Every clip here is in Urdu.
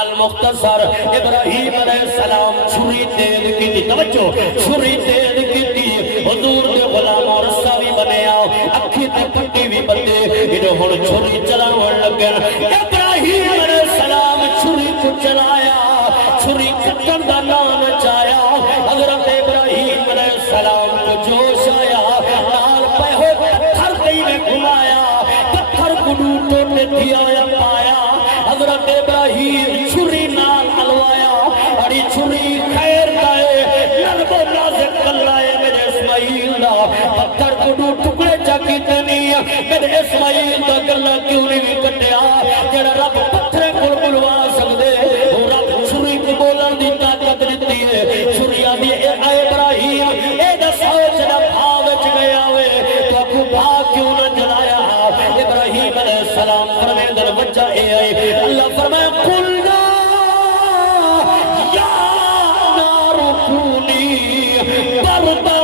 المختصر ابراہیم علیہ السلام چھری تیز کی تھی، توجہ چھری تیز کی تھی، حضور دے غلام اور رسا بھی بنے آؤ، اکھی تے پٹی بھی بندے انہوں ہن چھری چلاون لگن۔ ابراہیم علیہ السلام چھری کو چلایا، چھری کٹن دا نام چایا، حضرت ابراہیم علیہ السلام کو جوش آیا، نال پہ ہو پتھر کئی میں گھمایا، پتھر کو ڈوٹو نے دیا یا پایا، حضرت ابراہیم چھری نال حلوایا، اڑی چھری خیر دائے نرم و نازک کلائے میرے اسماعیل دا، پتھر کو ڈو ٹکڑے چاکی تنی میرے اسماعیل دا گلہ کیوں نہیں کٹیا، جڑا رب پتھرے کو بلوا سکدے وہ رب چھری کو بولن دی طاقت دیتی ہے۔ چھری آدھی اے ابراہیم اے دا سوچ دا بھاو وچ گیا وے تو کو بھا کیوں نہ جلایا۔ ابراہیم علیہ السلام فرمائے در وجہ اے آئے، اللہ فرمائے قلنا یا نار کونی بردا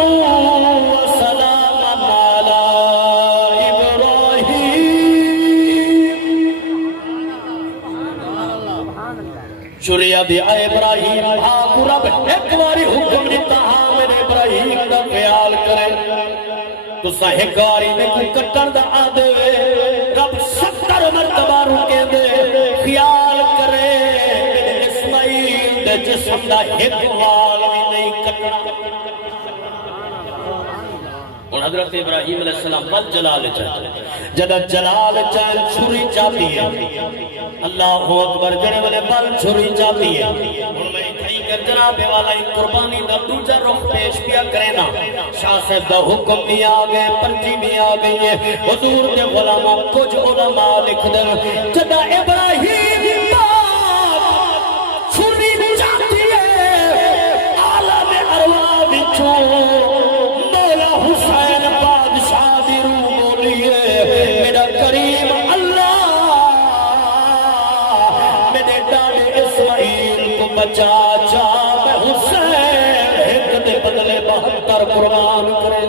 وسلاما علی ابراہیم۔ شریعہ دی اے ابراہیم آکو رب ایک واری حکم دیتا ہاں میرے ابراہیم دا خیال کرے تو سہکاری میں کوئی کٹر دا آدھے رب 70 مرتبہ رکے دے خیال کرے اسماعیل دے جسم دا ایک وال بھی نہیں کٹنا۔ اور حضرت ابراہیم علیہ السلام بل جلال چاہتے جدہ جلال چاہتے چھری چاہتی ہے، اللہ اکبر جنے والے بل چھری چاہتی ہے۔ اور میں کہیں کہ جناب والا قربانی دا دوجہ رخ پیش کیا کرنا، شاہ صاحب دا حکم بھی آگئے، پرچی بھی آگئی ہے، حضور دے غلامہ کچھ علماء لکھ دے جدہ ابراہیم پاک چھری چاہتی ہے، عالم ارواح بچوں مولا حسین بادشاہ دی روح بولیے میرا کریم اللہ میرے ڈاڑے اسماعیل کو بچا چاہ میں حسین ایک دے بدلے 72 قربان کرے۔